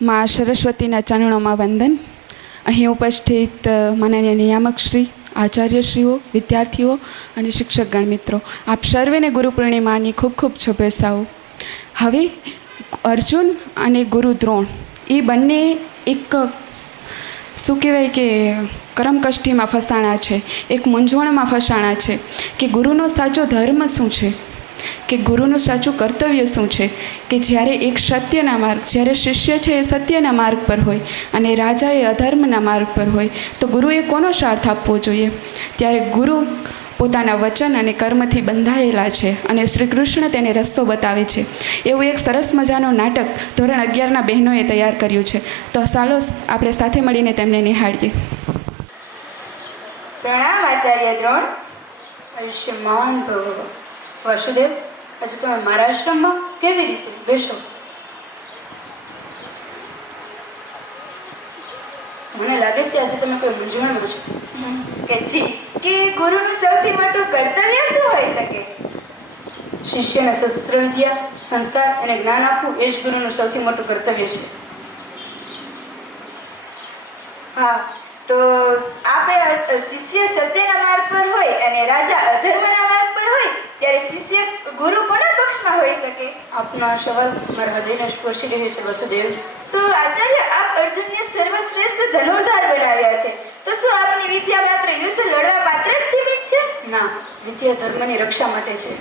માં સરસ્વતીના ચરણોમાં વંદન. અહીં ઉપસ્થિત માનનીય નિયામકશ્રી, આચાર્યશ્રીઓ, વિદ્યાર્થીઓ અને શિક્ષકગણ મિત્રો, આપ સર્વેને ગુરુ પૂર્ણિમાની ખૂબ ખૂબ શુભેચ્છાઓ. હવે અર્જુન અને ગુરુ દ્રોણ એ બંને એક શું કહેવાય કે કરમકષ્ટીમાં ફસાણા છે, એક મૂંઝવણમાં ફસાણા છે કે ગુરુનો સાચો ધર્મ શું છે, કે ગુરુનું સાચું કર્તવ્ય શું છે. કે જ્યારે એક સત્યના માર્ગ, જ્યારે શિષ્ય છે એ સત્યના માર્ગ પર હોય અને રાજા એ અધર્મના માર્ગ પર હોય, તો ગુરુએ કોનો સાથ આપવો જોઈએ. ત્યારે ગુરુ પોતાના વચન અને કર્મથી બંધાયેલા છે અને શ્રી કૃષ્ણ તેને રસ્તો બતાવે છે. એવું એક સરસ મજાનું નાટક ધોરણ 11ના બહેનોએ તૈયાર કર્યું છે. તો ચાલો આપણે સાથે મળીને તેમને નિહાળીએ. પ્રણામ આચાર્ય દ્રોણ. આયુષ્યમાન ભવ. વાસુદેવ, આજે તમે મારા આશ્રમમાં કેવી રીતે? બેસો. મને લાગે છે આજે તમે કોઈ મૂંઝવણમાં છો. કે જી, કે ગુરુનું સૌથી મોટું કર્તવ્ય શું હોઈ શકે? શિષ્યને શસ્ત્ર વિદ્યા, સંસ્કાર અને જ્ઞાન આપવું એ જ ગુરુનું સૌથી મોટું કર્તવ્ય છે. હા, તો આપે શિષ્ય સત્યના માર્ગ પર હોય અને રાજા અધર્મના માર્ગ પર હોય, ત્યારે શિષ્ય ગુરુ કોના પક્ષમાં હોઈ શકે? આપનો આ સવાલ મારા હૃદયને સ્પર્શી રહ્યો છે વસુદેવ. તો આચાર્ય, આપ અર્જુનને સર્વશ્રેષ્ઠ ધનુર્ધાર બનાવ્યા છે, તો શું આપની વિદ્યા માત્ર યુદ્ધ લડવા પાત્ર જ સીમિત છે? ના, વિદ્યા ધર્મની રક્ષા માટે છે.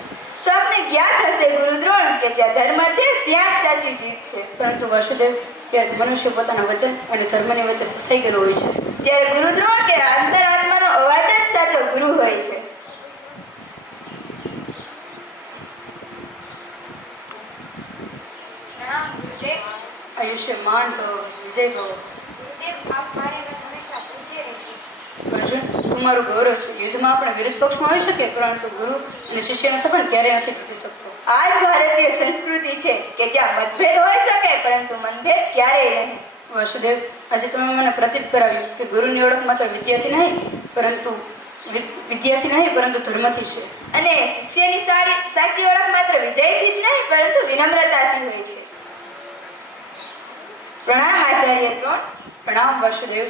તો આપને જ્ઞાત હશે ગુરુદ્રોણ કે જ્યાં ધર્મ છે ત્યાં જ સાચી જીત છે. પરંતુ વસુદેવ, ત્યારે મનુષ્ય પોતાના વચન અને ધર્મની વચ્ચે ફસાઈ ગયેલો હોય છે. ત્યારે ગુરુદ્રોણ કે અંતરાત્માનો અવાજ જ સાચો ગુરુ હોય છે. આયુષ્યમાન ભવ, વિજય ભવ. અર્જુન, તું મારું ગૌરવ છે. યુદ્ધમાં આપણે વિરુદ્ધ પક્ષમાં હોઈ શકીએ, પરંતુ ગુરુ અને શિષ્યનો સંબંધ ક્યારેય નથી તૂટી શકતો. આ જ ભારતીય સંસ્કૃતિ છે કે જ્યાં મતભેદ હોઈ શકે પરંતુ મનભેદ ક્યારેય નહીં. વાસુદેવ, આજે તમે મને પ્રતીત કરાવ્યું કે ગુરુની ઓળખ માત્ર વિદ્યાથી નહીં પરંતુ ધર્મથી છે. અને શિષ્યની સાચી ઓળખ માત્ર વિજયથી જ નહીં પરંતુ વિનમ્રતાથી હોય છે. પ્રણામ આચાર્ય દ્રોણ. પ્રણામ વાસુદેવ.